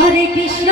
Hare Krishna